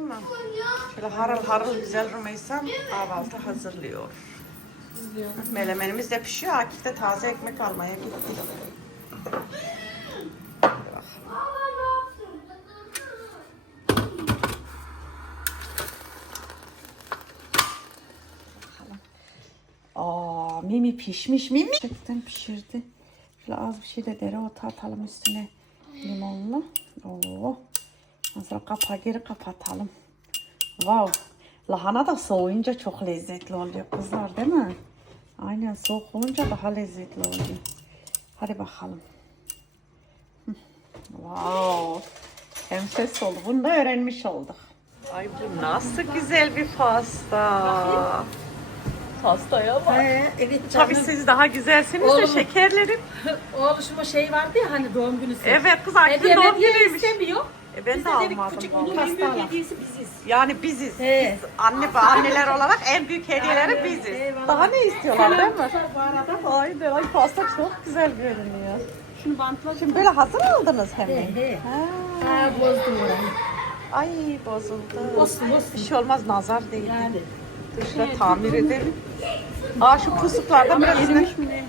gördün mü? Şöyle harıl harıl güzel Rümeysa kahvaltı hazırlıyor. Melemenimiz de pişiyor. Akif de taze ekmek almaya gitti. Aa, Mimi pişmiş. Mimi. Gerçekten pişirdi. Şöyle az bir şey de dereotu atalım üstüne. Limonlu. Oo. Sonra kapağı geri kapatalım. Wow. Lahana da soğuyunca çok lezzetli oluyor kızlar değil mi? Aynen soğuk olunca daha lezzetli oluyor. Hadi bakalım. Wow. Hem ses oldu. Bunu da öğrenmiş olduk. Ay bu nasıl güzel bir pasta. Pastaya bak. He, evet canım. Tabii siz daha güzelsiniz de Oğlum. şekerlerim. Oğluşuma şey vardı ya hani doğum günü. Evet kız Akif'in Hediye doğum hediye günüymüş. istemiyor. E ben Biz de de dedik almadım küçük vallahi. bunun en büyük hediyesi biziz. Yani biziz. He. Biz anne anneler olarak en büyük hediyeleri biziz. eyvallah. Daha ne istiyorlar değil mi? Selam bu arada. Aynen. Ay pasta çok güzel görünüyor. Şunu bantla. Şimdi böyle hazır aldınız hemen. He he. Ha. Ha bozdum orayı. Ay bozuldu. Olsun Bir olsun. şey olmaz nazar değdi. Yani. Dışta tamir edelim. Aa şu pusuklardan biraz Erimiş mi ne?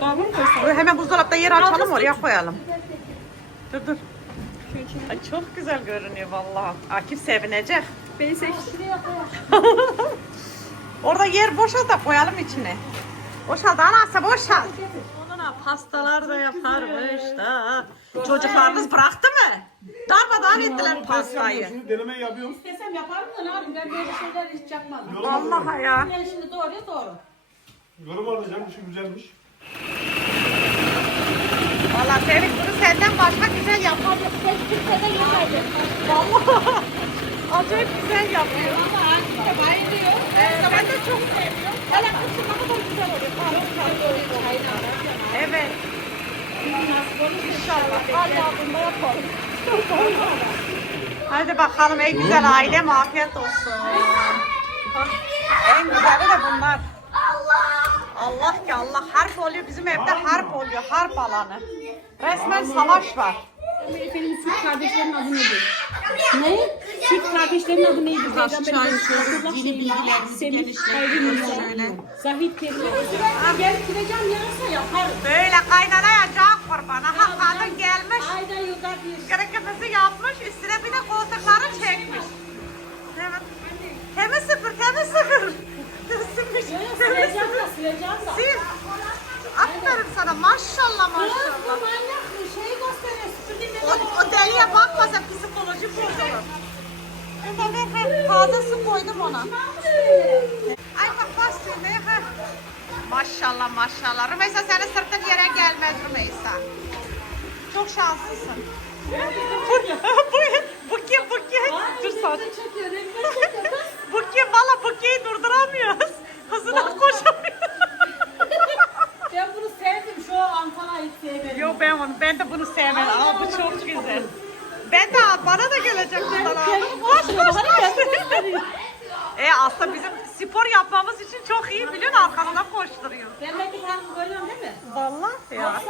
Daha bunu koysam. Dur, hemen buzdolapta yer açalım oraya koyalım. Dur dur. Ay çok güzel görünüyor vallahi. Akif sevinecek. Beni seçti. Orada yer boşalt da koyalım içine. Boşalt anası boşalt. Onuna pastalar da yaparmış da. Çocuklarınız bıraktı mı? Darmadağın ettiler pastayı. Şimdi deneme yapıyorum. İstesem yaparım da ne yapayım ben böyle şeyler hiç yapmadım. Yorum Vallahi ya. Yani şimdi doğruya doğru. Yorum alacağım. Şu güzelmiş. Vallahi Sevik bunu senden başka güzel yapar. Sen kimseden yemedim. Vallahi. Acayip güzel yapıyor. Ama Akif de bayılıyor. Evet. Ben de çok seviyorum. Hele kızım ne kadar güzel oluyor. Çok tatlı oluyor. Evet. İnşallah. Yardımda yapalım. Hadi bakalım en güzel ailem afiyet olsun. En güzeli de bunlar. Allah ki Allah harp oluyor bizim evde harp oluyor harp alanı. Resmen savaş var. Efendim süt kardeşlerin adı nedir? Ne? Süt kardeşlerin adı neydi? Peygamberin Semih Zahit Kerim. Gel kireceğim yarasa yaparım. Böyle kaynanaya can ben ben de bunu sevmem. Aa bu çok güzel. Ben de bana da gelecek bundan abi. Koş koş koş. E aslında bizim spor yapmamız için çok iyi biliyorsun arkasına koşturuyor. Ben belki kendimi görüyorum değil mi? Vallahi ya.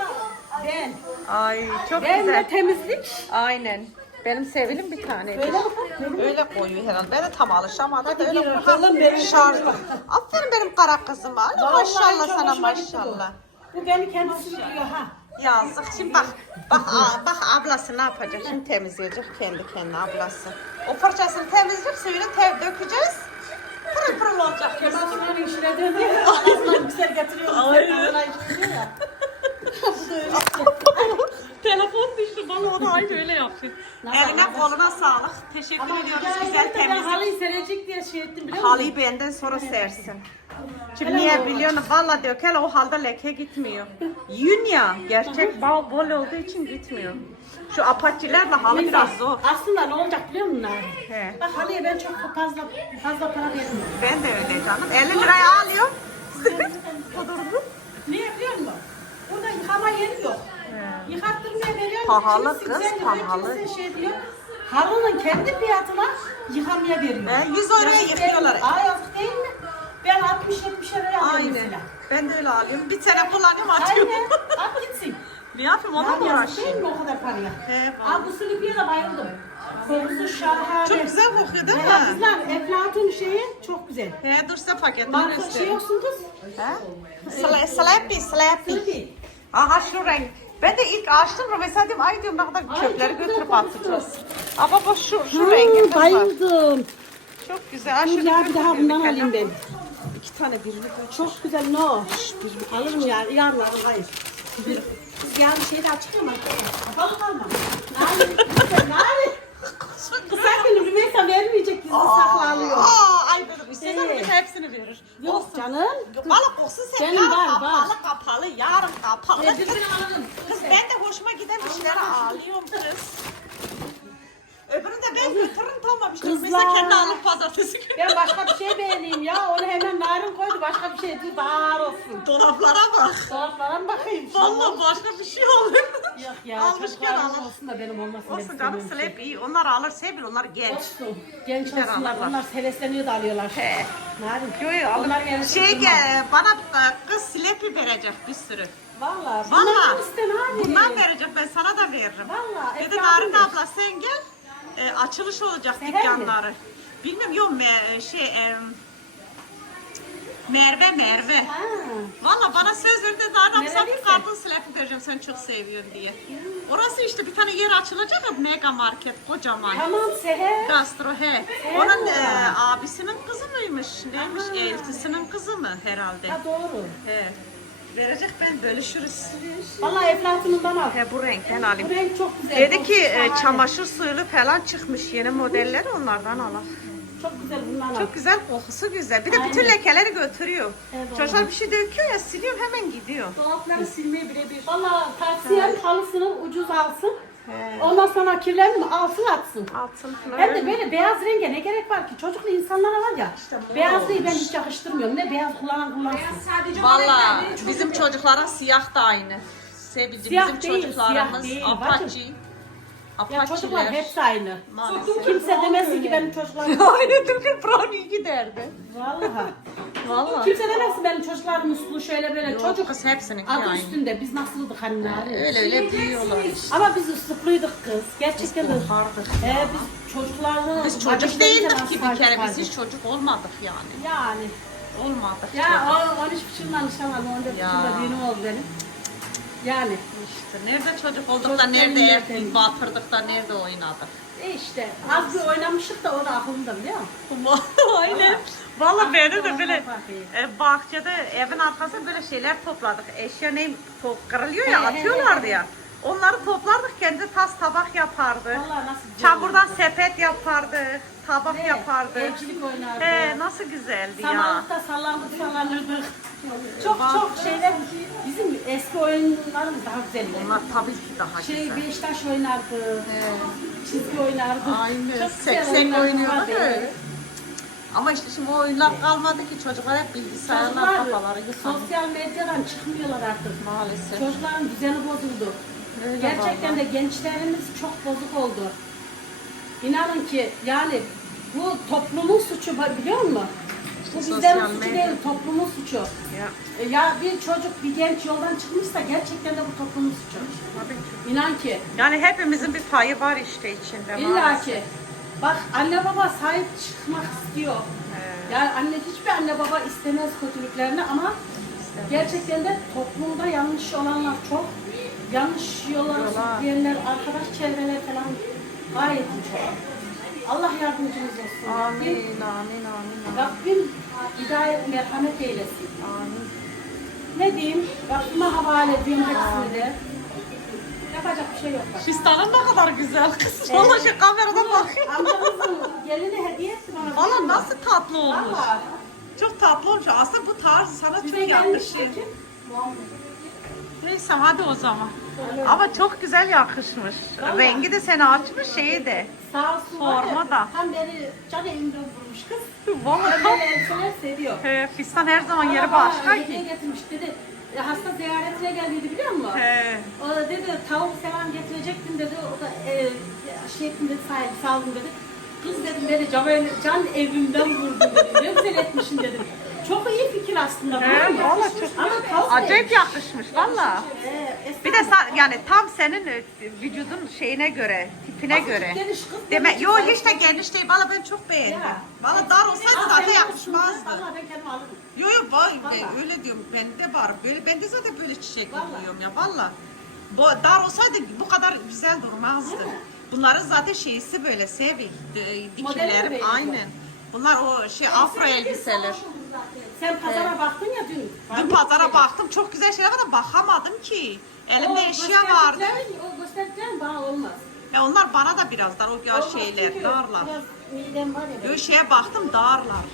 Ben. Ay çok Ben de güzel. temizlik. Aynen. Benim sevilim bir tane. Öyle mi? Öyle koyuyor herhalde. Ben de tam alışamadım. da öyle bakalım benim. Şarjlı. Aferin benim kara kızıma. Maşallah sana maşallah. Bu beni kendisi biliyor ha. Yazık. Şimdi bak, bak, bak ablası ne yapacak? Şimdi temizleyecek kendi kendine ablası. O fırçasını temizleyip suyunu tev dökeceğiz. Pırıl pırıl olacak. Sunal'ın işine döndü ya. Anasından güzel getiriyor. Aynen. İşine ya. Telefon düştü bana o da aynı öyle yapıyor. Eline koluna sağlık. Teşekkür ediyoruz güzel Ben temizlik. halıyı serecek diye şey ettim biliyor musun? Halıyı benden sonra sersin. Şimdi niye biliyorsun? Valla dökel o halde leke gitmiyor. Yün ya. Gerçek bal bol olduğu için gitmiyor. Şu apaçilerle halı biraz zor. Aslında ne olacak biliyor musun Nari? He. Bak halıya ben çok fazla fazla para vermiyorum. Ben de öyle canım. 50 liraya alıyor. Kudurdu. Niye biliyor musun? Burada yıkama yeri yok. Yıkattırmaya veriyorum. Pahalı kimisi kız, güzel diyor, pahalı. kimisi şey diyor. Halının kendi fiyatına yıkamaya veriyor. He, 100 euroya Yazık yıkıyorlar. Aa yazık değil mi? Ben 60-70 liraya alıyorum Aynen. mesela. Ben de öyle alıyorum. Bir sene kullanıyorum atıyorum. Aynen. At gitsin. Ne yapayım ona mı Yazık uğraşayım? değil mi o kadar paraya? He, Al bu silipiye de bayıldım. Kokusu şahane. Çok güzel kokuyor değil Ya mi? kızlar Eflatun şeyi çok güzel. He dur size paketleri Marka şey göstereyim. yoksun kız. Sla- Slappy, slappy. Aha şu renk. Ben de ilk açtım mesela dedim ay diyorum ne kadar Ay, çöpleri çok güzel götürüp kokusu. atacağız. Ama bu şu, şu rengi kızlar. bayıldım. Çok güzel. Ay, şunu ya bir daha bundan alayım ben. İki tane birini koy. Çok güzel no. Bir, alırım ya. Yarın alırım hayır. Bir, kız yarın şeyde açık ama. Kapalı kalma. Nari. Nari. Kız sen benim Rümeysa vermeyecek bizi sakla alıyor. Aa, ay dedim Evet. bir hepsini verir. Yok canım. Balık olsun sen yarın var, kapalı var. kapalı yarın kapalı. Ben birini alırım. Kız ben de hoşuma giden işleri alıyorum kız. Öbürünü de ben götürürüm tamam işte. Kızlar. Mesela kendi alıp pazartesi günü. Ben başka bir şey beğeneyim ya. Onu hemen narin koydu. Başka bir şey değil. Bağır olsun. Dolaplara bak. Dolaplara mı bakayım? Vallahi başka bir şey olur. Yok ya. Almışken alır. olsun da benim olmasın. Olsun canım slap iyi. Onlar alır Sevil onlar genç. Olsun. Genç olsunlar. alırlar. Onlar hevesleniyor da alıyorlar. He. Narin. Yo yo alır. Onlar Şey gel bana e, kız slapi verecek bir sürü. Valla. Valla. Bundan verecek ben sana da veririm. Valla, Dedi Narin abla sen gel. E, açılış olacak Seher dükkanları. Bilmiyorum yok me, şey e, Merve Merve. Ha. Valla bana söz verdi abla sana bir kartın slapi vereceğim sen çok seviyorsun diye. Orası işte bir tane yer açılacak ya mega market kocaman. Tamam Seher. Gastro he. Onun e, abisinin kızı mıymış? Neymiş? Eltisinin kızı mı herhalde? Ha doğru. He. Verecek ben bölüşürüz. Valla Eflatun'undan al. He bu renkten Bu alayım. renk çok güzel. Dedi ki e, şahane. çamaşır suyulu falan çıkmış yeni modeller onlardan alalım. Çok güzel bundan al. Çok güzel kokusu güzel. Bir de bütün Aynen. lekeleri götürüyor. Evet, Çocuklar bir şey döküyor ya siliyor hemen gidiyor. Dolapları silmeye birebir. Valla tavsiyem halısını ucuz alsın. He. Ondan sonra kirlerini mi alsın atsın. Altın. Hem de böyle beyaz renge ne gerek var ki? Çocuklu insanlara var ya. beyazlıyı ben hiç yakıştırmıyorum. Ne beyaz kullanan kullansın. Valla bizim çocuklara siyah da aynı. Siyah bizim değil, çocuklarımız siyah değil, apache. Ya çocuklar Apache'ler. hepsi aynı. Maalesef. Kimse demesin ki benim çocuklarım. Aynı Türk'ün brownie giderdi. Vallahi. Valla. Kimse demesin benim çocuklarım uslu şöyle böyle. Çocuk Çocuk kız hepsininki adı aynı. üstünde. Biz nasıldık hani? Öyle öyle büyüyorlar. Ama biz uslupluydık kız. Gerçekten de. Korkardık. Biz çocuklarla... Biz çocuk değildik ki bir kere biz hiç çocuk olmadık yani. Yani. Olmadık. Ya o 13 buçuğundan nişanlandı. 14 Ya. buçuğunda düğünüm oldu benim. Yani. İşte nerede çocuk olduk da nerede ev batırdık da nerede oynadık. E işte az bir oynamıştık da o da aklımda biliyor musun? Aynen. Valla benim de böyle e, bahçede evin arkasında böyle şeyler topladık. Eşya ne to- kırılıyor ya He, he, atıyorlardı he. ya. Onları toplardık kendi tas tabak yapardı. Çamurdan sepet yapardı. Tabak He, yapardı. Evcilik oynardı. He, nasıl güzeldi ya. Samanlıkta sallandık sallanırdık. Çok çok şeyler bizim eski oyunlarımız daha güzeldi. Onlar tabii ki daha Şey güzel. Beşiktaş oynardı. Çizgi oynardı. Aynen. Çok güzel Seksek oyunlar oynuyorduk vardı. ya. Ama işte şimdi o oyunlar kalmadı ki çocuklar hep bilgisayarlar Çocuklar kafaları yıkanıyor. sosyal medyadan çıkmıyorlar artık. Maalesef. Çocukların düzeni bozuldu. Öyle Gerçekten de gençlerimiz çok bozuk oldu. İnanın ki yani bu toplumun suçu var, biliyor musun? Bu bizlerin suçu medya. değil, toplumun suçu. Ya, E, Ya bir çocuk, bir genç yoldan çıkmışsa gerçekten de bu toplumun suçu. tabii ki. İnan ki, Yani hepimizin bir payı var işte içinde. illa maalesef. ki. Bak anne baba sahip çıkmak istiyor. He. Yani anne hiçbir anne baba istemez kötülüklerini ama gerçekten de toplumda yanlış olanlar çok. Yanlış yola sürükleyenler, arkadaş çevreler falan gayet çok. Allah yardımcımız olsun. Amin, Rabbim, amin, amin, Rabbim hidayet, merhamet eylesin. amin. Ne diyeyim? Rabbime havale ediyorum hepsini de. Yapacak bir şey yok bak. Fistanın ne kadar güzel kız. Vallahi şu kamerada bakıyor. Amcamızın gelini hediye etti bana. Valla nasıl tatlı olmuş. Valla. Çok tatlı olmuş. Aslında bu tarz sana Bize çok gelmiş yakışır. kim? Neyse hadi o zaman. Ama çok güzel yakışmış. Vallahi. Rengi de seni açmış şeyi de. Sağ olsun var ya, da. Tam beni can evimde vurmuş kız. Vallahi Ben tam. böyle elbiseler seviyor. He, Fistan her zaman yeri Bana başka hediye ki. getirmiş dedi. "E, Hasta ziyaretine geldiydi biliyor musun? He. O da dedi tavuk falan getirecektim dedi. O da e, şey ettim dedi sahibi sağ olun dedi. Kız dedim beni can, can evimden vurdun dedi. Ne güzel etmişsin dedim. Çok iyi fikir aslında. He, valla çok Ama acayip yakışmış valla. Ee, Bir de sa- yani tam senin e, vücudun şeyine göre, tipine göre. geniş kız, Deme, geniş yo hiç de geniş değil. Valla ben çok beğendim. Ya. Valla dar olsaydı zaten yakışmazdı. Vallahi ben kendim alırım. Yo yo vay Vallahi. be, öyle diyorum. Bende var. Böyle bende zaten böyle çiçek Vallahi. buluyorum ya valla. Bu dar olsaydı bu kadar güzel durmazdı. Değil mi? Bunların zaten şeysi böyle sevi. Modeli Dikimlerim mi aynen. Bunlar o şey afro elbiseler. Sen pazara baktın ya dün. Dün pazara baktım çok güzel şeyler var da bakamadım ki. Elimde eşya vardı. O gösterdiklerin bana olmaz. Ya onlar bana da biraz dar o ya Olmaz şeyler çünkü darlar. Biraz midem var ya. Yo benim. şeye baktım darlar.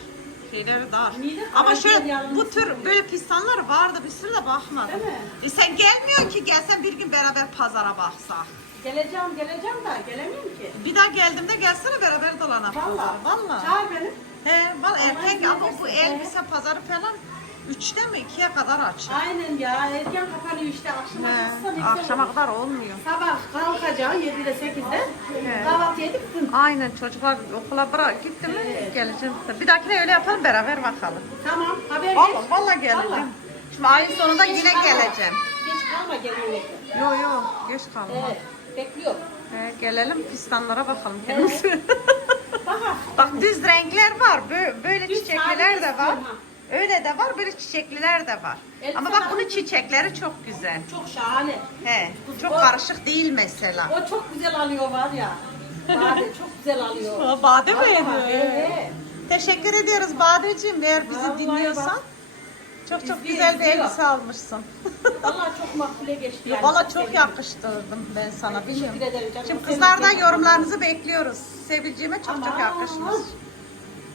Şeyleri dar. Mide Ama şöyle bu tür böyle pistanlar vardı bir sürü de bakmadım. Değil mi? E sen gelmiyorsun ki gelsen bir gün beraber pazara baksak. Geleceğim geleceğim da gelemiyorum ki. Bir daha geldiğimde gelsene beraber dolanalım. Valla. Valla. Çağır beni. He, valla Vallahi ama bu elbise pazarı falan üçte mi ikiye kadar açık. Aynen ya erken kapanıyor işte akşama He, güzel akşama kadar olmuyor. Sabah kalkacaksın 7'de 8'de He. kahvaltı yedik gittin. Aynen çocuklar okula bırak gitti mi Evet. geleceğim. Bir dahakine öyle yapalım beraber bakalım. Tamam haber ver. Vallahi, vallahi geleceğim. Vallahi. Şimdi ayın sonunda Geç yine kalma. geleceğim. Geç kalma gelmemekte. Yo yo geç kalma. Evet bekliyorum. He, gelelim fistanlara bakalım kendimize. Bak Bak düz renkler var. Böyle, böyle Düz çiçekliler de var. ha. Öyle de var, böyle çiçekliler de var. Elbise Ama bak bunun çiçekleri çok güzel. çok şahane. He, çok o- karışık değil mesela. O çok güzel alıyor var ya. Bade çok güzel alıyor. Bade mi? Vallahi, evet. Teşekkür ediyoruz Badeciğim eğer bizi Vallahi dinliyorsan. Çok çok Bizi güzel bir izliyor. elbise almışsın. Vallahi çok makbule geçti yani. Valla çok sevindim. yakıştırdım ben sana biliyorum. Teşekkür ederim canım. Şimdi kızlardan yorumlarınızı bekliyoruz. Sevilciğime çok çok Aman. yakışmış.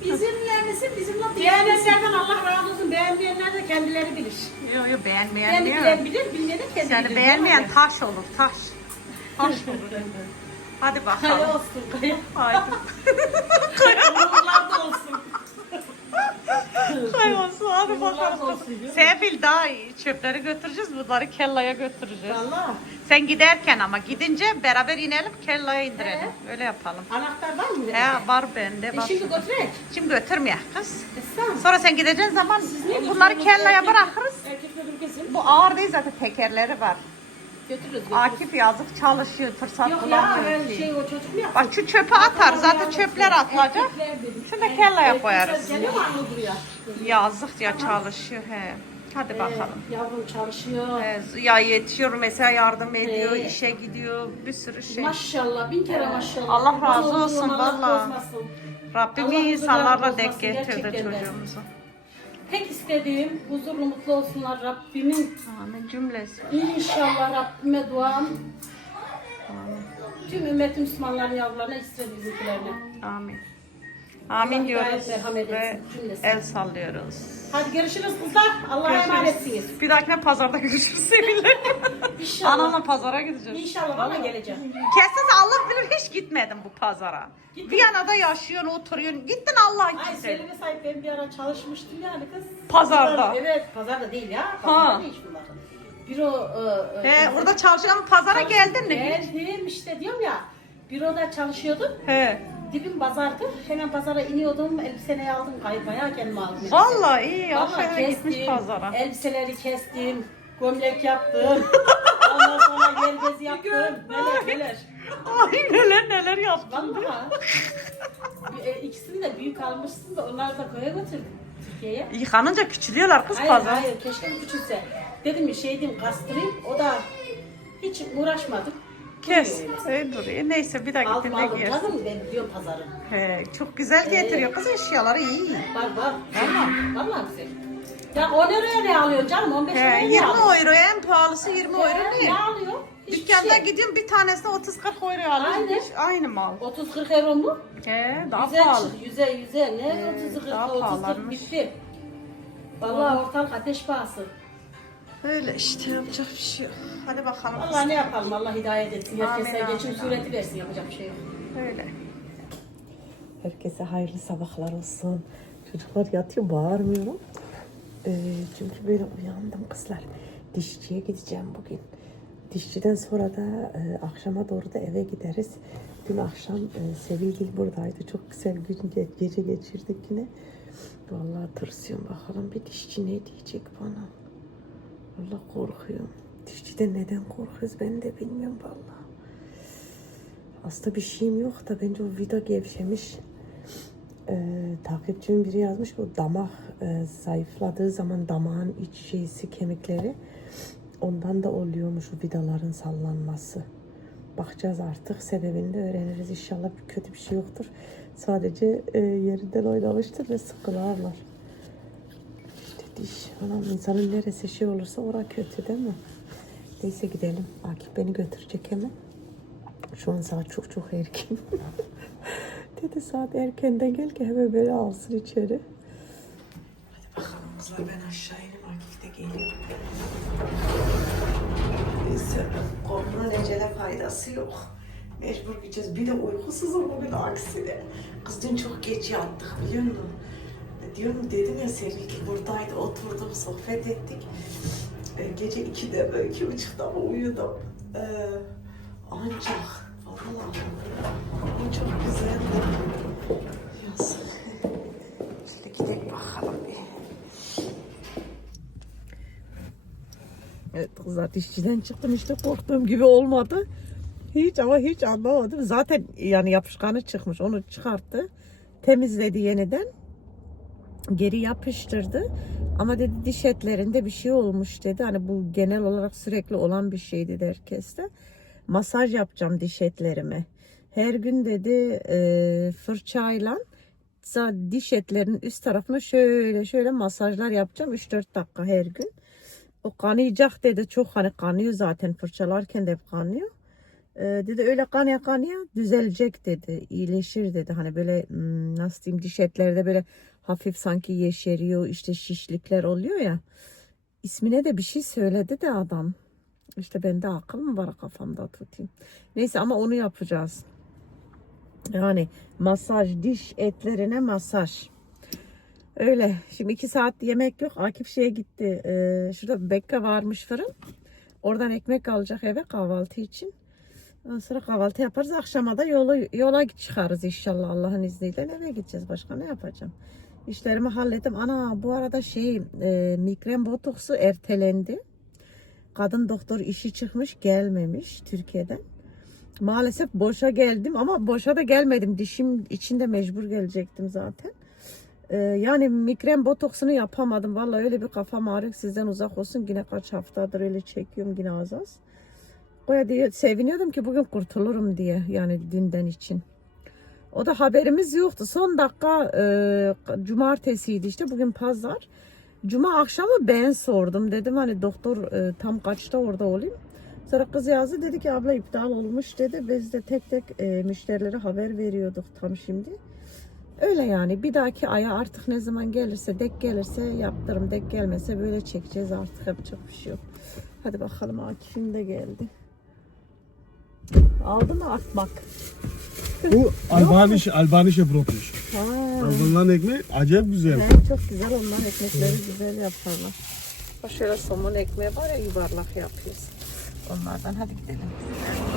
Bizimle misin bizimle Beğenenlerden Allah razı olsun. Beğenmeyenler de kendileri bilir. Yok yok beğenmeyen Kendi diyor. bilen bilir, bilmeyeni kendi Yani bilir. beğenmeyen Değil mi? taş olur taş. Taş olur. Hadi Kaya bakalım. olsun. Kaya. Haydi. Nurlar da olsun. Hay olsun hadi Nurlar da bakalım. Sevil daha iyi. çöpleri götüreceğiz bunları kellaya götüreceğiz. Valla. Sen giderken ama gidince beraber inelim kellaya indirelim. Öyle yapalım. Anahtar var mı? He var bende E şimdi götürek. Şimdi götürmeye kız. Esra. Sonra sen gideceğin zaman bunları kellaya bırakırız. Erkeklerin kesin. Bu ağır değil zaten tekerleri var. Götürürüz. götürürüz. Akif yazık çalışıyor fırsat Yok ya bulamıyor ben ki. şey o çocuk mu yaptı? Bak şu çöpe atar zaten çöpler dedim. Şunu da kellaya Erkekler koyarız. Geliyor mu anne buraya? Yazık ya çalışıyor he. Hadi bakalım. Ee, yavrum çalışıyor. Ee, Ya yetişiyor mesela yardım ediyor, Ee. işe gidiyor, bir sürü şey. Maşallah bin kere maşallah. Allah razı olsun, bozmasın. Rabbim Allah iyi insanlarla denk getirdi çocuğumuzu. Tek istediğim huzurlu mutlu olsunlar Rabbimin. Amin cümlesi. İnşallah Rabbime duam Amin. tüm ümmet Müslümanların yavrularına bizimkilerine. Amin. Amin Allah diyoruz ve el sallıyoruz. Hadi görüşürüz kızlar. Allah'a emanetsiniz. Bir dahakine pazarda görüşürüz seninle. İnşallah. Anamla pazara gideceğiz. İnşallah bana geleceğim. Kesin Allah bilir hiç gitmedim bu pazara. Gittin. Viyana'da yaşıyorsun, oturuyorsun. Gittin Allah Ay gitsin. söyleme sahip ben bir ara çalışmıştım yani kız. Pazarda. Pazar- Evet pazarda değil ya. Pazarda Ha. değil şunlar. Büro e, e, He, orada çalışan pazara geldin mi? Geldim işte diyorum ya. Büroda çalışıyordum. He. Dibim pazardı. Hemen pazara iniyordum. Elbiseleri aldım. Kay bayağı kendime aldım. elbise. Vallahi iyi. Vallahi Aferin gitmiş pazara. Elbiseleri kestim. Gömlek yaptım. Ondan sonra yer bezi yaptım. Neler neler. Ay neler neler yaptın. Vallahi. e, ikisini de büyük almışsın da onları da köye götürdüm. Türkiye'ye. Yıkanınca küçülüyorlar kız Hayır pazar. hayır keşke küçülse. Dedim bir şey diyeyim kastırayım. O da hiç uğraşmadık. Kes. Öyle. Öyle duruyor. Neyse bir Aldım gittiğinde aldım giyersin. canım ben biliyorum pazarı. He, çok güzel getiriyor kız eşyaları iyi. Var var. Valla. Valla güzel. Ya 10 euroya ne alıyorsun canım? 15 euroya He, ne 20 alıyorsun? euro en pahalısı 20 euro Ne ne? alıyor? Hiçbir Dükkanda şey. gidiyorum bir tanesine 30-40 euro alıyorsun. Aynen. Hiç Aynı mal. 30-40 euro mu? He, daha Yüze pahalı. çık, yüze yüze. Ne Ee, 30 daha 40 30 40 pahalanmış. bitti. Vallahi ortalık ateş pahası. Öyle işte yapacak bir şey yok. Hadi bakalım. Allah ne yapalım? Allah hidayet etsin. Herkese Amin, geçim amin, sureti versin. Yapacak bir şey yok. Öyle. Herkese hayırlı sabahlar olsun. Çocuklar yatıyor bağırmıyorum. Ee, çünkü böyle uyandım kızlar. Dişçiye gideceğim bugün. Dişçiden sonra da e, akşama doğru da eve gideriz. dün akşam e, Sevilgil buradaydı. Çok güzel gün ge- gece geçirdik yine. Vallahi tırsıyorum bakalım bir dişçi ne diyecek bana. Allah korkuyorum. Dişçiden neden korkuyoruz ben de bilmiyorum vallahi. Aslında bir şeyim yok da bence o vida gevşemiş. Ee, takipçimin biri yazmış bu damak e, zayıfladığı zaman damağın iç şeysi kemikleri ondan da oluyormuş o vidaların sallanması. Bakacağız artık sebebini de öğreniriz inşallah kötü bir şey yoktur. Sadece e, yerinden oynamıştır ve sıkılarlar. Diş. Anam insanın neresi şey olursa ora kötü değil mi? Neyse gidelim. Akif beni götürecek hemen. Şu an saat çok çok erken. Dedi saat erkenden gel ki hemen beni alsın içeri. Hadi bakalım kızlar ben aşağı ineyim Akif de geliyor. Neyse korkunun ecele faydası yok. Mecbur gideceğiz. Bir de uykusuzum bugün aksine. Kız dün çok geç yattık biliyor musun? Diyorum dedim ya Sevil ki buradaydı oturdum sohbet ettik. E, gece 2'de böyle iki buçukta mı uyudum. E, ancak vallahi bu çok güzeldi. Yazık. Şöyle gidelim bakalım bir. Evet kızlar dişçiden çıktım işte korktuğum gibi olmadı. Hiç ama hiç anlamadım. Zaten yani yapışkanı çıkmış onu çıkarttı. Temizledi yeniden. Geri yapıştırdı. Ama dedi diş etlerinde bir şey olmuş dedi. Hani bu genel olarak sürekli olan bir şeydi dedi herkeste. Masaj yapacağım diş etlerime. Her gün dedi e, fırçayla diş etlerinin üst tarafına şöyle şöyle masajlar yapacağım 3-4 dakika her gün. O kanayacak dedi. Çok hani kanıyor zaten fırçalarken de kanıyor. Ee, dedi öyle kanaya kanaya düzelecek dedi. iyileşir dedi. Hani böyle hmm, nasıl diyeyim diş etlerde böyle hafif sanki yeşeriyor işte şişlikler oluyor ya. İsmine de bir şey söyledi de adam. İşte bende akıl mı var kafamda tutayım. Neyse ama onu yapacağız. Yani masaj, diş etlerine masaj. Öyle. Şimdi iki saat yemek yok. Akif şeye gitti. Ee, şurada Bekka varmış fırın. Oradan ekmek alacak eve kahvaltı için. Ondan sonra kahvaltı yaparız. Akşama da yola, yola çıkarız inşallah Allah'ın izniyle. Eve gideceğiz. Başka ne yapacağım? İşlerimi hallettim. Ana bu arada şey e, migren botoksu ertelendi. Kadın doktor işi çıkmış gelmemiş Türkiye'den. Maalesef boşa geldim ama boşa da gelmedim. Dişim içinde mecbur gelecektim zaten. Ee, yani migren botoksunu yapamadım. Vallahi öyle bir kafam ağrıyor. Sizden uzak olsun. Yine kaç haftadır öyle çekiyorum yine az az. Koya diye seviniyordum ki bugün kurtulurum diye. Yani dünden için. O da haberimiz yoktu. Son dakika e, cumartesiydi işte. Bugün pazar. Cuma akşamı ben sordum. Dedim hani doktor e, tam kaçta orada olayım. Sonra kız yazdı dedi ki abla iptal olmuş dedi. Biz de tek tek e, müşterilere haber veriyorduk tam şimdi. Öyle yani bir dahaki aya artık ne zaman gelirse dek gelirse yaptırım dek gelmese böyle çekeceğiz artık yapacak bir şey yok. Hadi bakalım Akif'im de geldi. Aldı mı akmak? Bu Albaniş, Albanische Brotmuş. Ha, Bunların ekmeği acayip güzel. he, çok güzel onlar ekmekleri güzel yaparlar. Bak şöyle somon ekmeği var ya yuvarlak yapıyoruz. Onlardan hadi gidelim.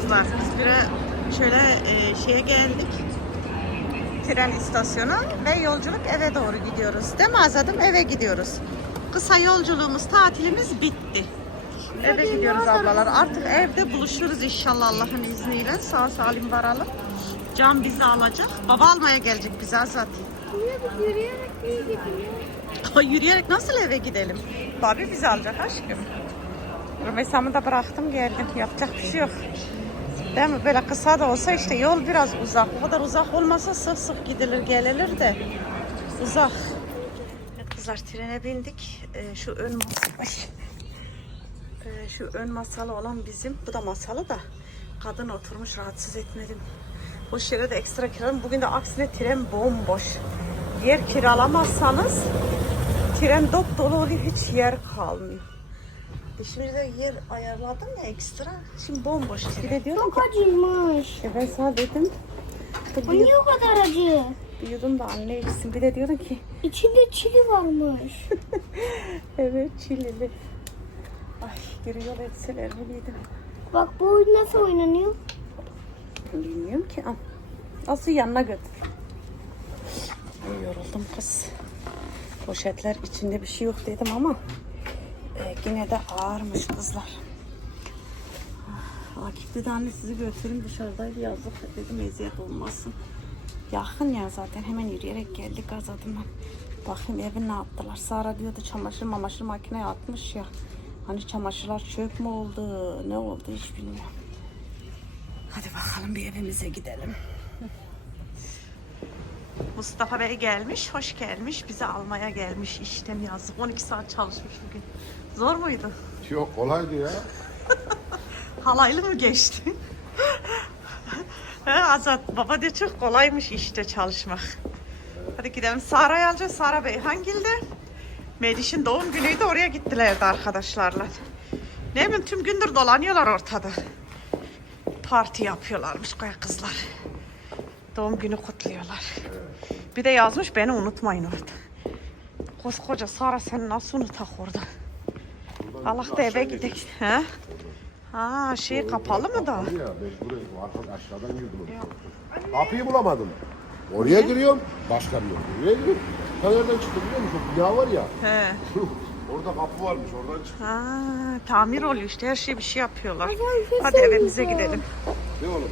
Kızlar biz bir şöyle e, şeye geldik. Tren istasyonu ve yolculuk eve doğru gidiyoruz. Değil mi Azadım? Eve gidiyoruz. Kısa yolculuğumuz, tatilimiz bitti. Eve gidiyoruz ablalar. Artık evde buluşuruz inşallah Allah'ın izniyle. Sağ salim varalım. Can bizi alacak. Baba almaya gelecek bize Azat. Yürüyerek iyi gidiyor. Yürüyerek nasıl eve gidelim? Babi bizi alacak aşkım. Rümeysa'mı da bıraktım geldim. Yapacak bir şey yok. Değil mi? Böyle kısa da olsa işte yol biraz uzak. O kadar uzak olmasa sık sık gidilir gelilir de uzak. Kızlar trene bindik. Ee, şu ön Ay. Ee, şu ön masalı olan bizim. Bu da masalı da. Kadın oturmuş rahatsız etmedim. Boş yere de ekstra kiraladım. Bugün de aksine tren bomboş. Yer kiralamazsanız tren dop dolu oluyor. Hiç yer kalmıyor. E Şimdi de yer ayarladım ya ekstra. Şimdi bomboş tren. Bir de diyorum ki Çok acıymış. e ben sana dedim. Bu bir, niye o kadar acı? bir yudum da anne içsin. Bir de diyordun ki İçinde çili varmış. evet çilili. Ay giriyor etseler miydim? Bak bu oyun nasıl oynanıyor? Bilmiyorum ki. Al. Asıl yanına götür. Ay yoruldum kız. Poşetler içinde bir şey yok dedim ama e, yine de ağırmış kızlar. Ah, Akif dedi anne sizi götürün dışarıdaydı yazdık dedim eziyet olmasın. Yakın ya zaten hemen yürüyerek geldik az adımla. Bakayım evi ne yaptılar. Sara diyordu çamaşır mamaşır makineye atmış ya. Hani çamaşırlar çöp mü oldu ne oldu hiç bilmiyorum. Hadi bakalım bir evimize gidelim. Mustafa Bey gelmiş, hoş gelmiş. Bizi almaya gelmiş işten yazdık. 12 saat çalışmış bugün. Zor muydu? Yok kolaydı ya. Halaylı mı geçti? He, Azat baba diyor çok kolaymış işte çalışmak. Hadi gidelim Sara'yı alacağız. Sara Bey hangilde? Mediş'in doğum günüydü oraya gittilerdi arkadaşlarla. Ne bileyim tüm gündür dolanıyorlar ortada. Parti yapıyorlarmış kızlar. Doğum günü kutluyorlar. Bir de yazmış beni unutmayın orada. Koskoca Sara sen nasıl unutak orada? Allah da eve gidelim. He? Ha şey kapalı mı da? Ya arka aşağıdan girdim. Kapıyı bulamadım. Oraya giriyorum. Başka bir yok. Oraya giriyorum. Ta nereden çıktı biliyor musun? Bina var ya. He. Orada kapı varmış. Oradan çıktı. Ha, tamir oluyor işte her şey bir şey yapıyorlar. Hadi evimize gidelim. Ne oğlum?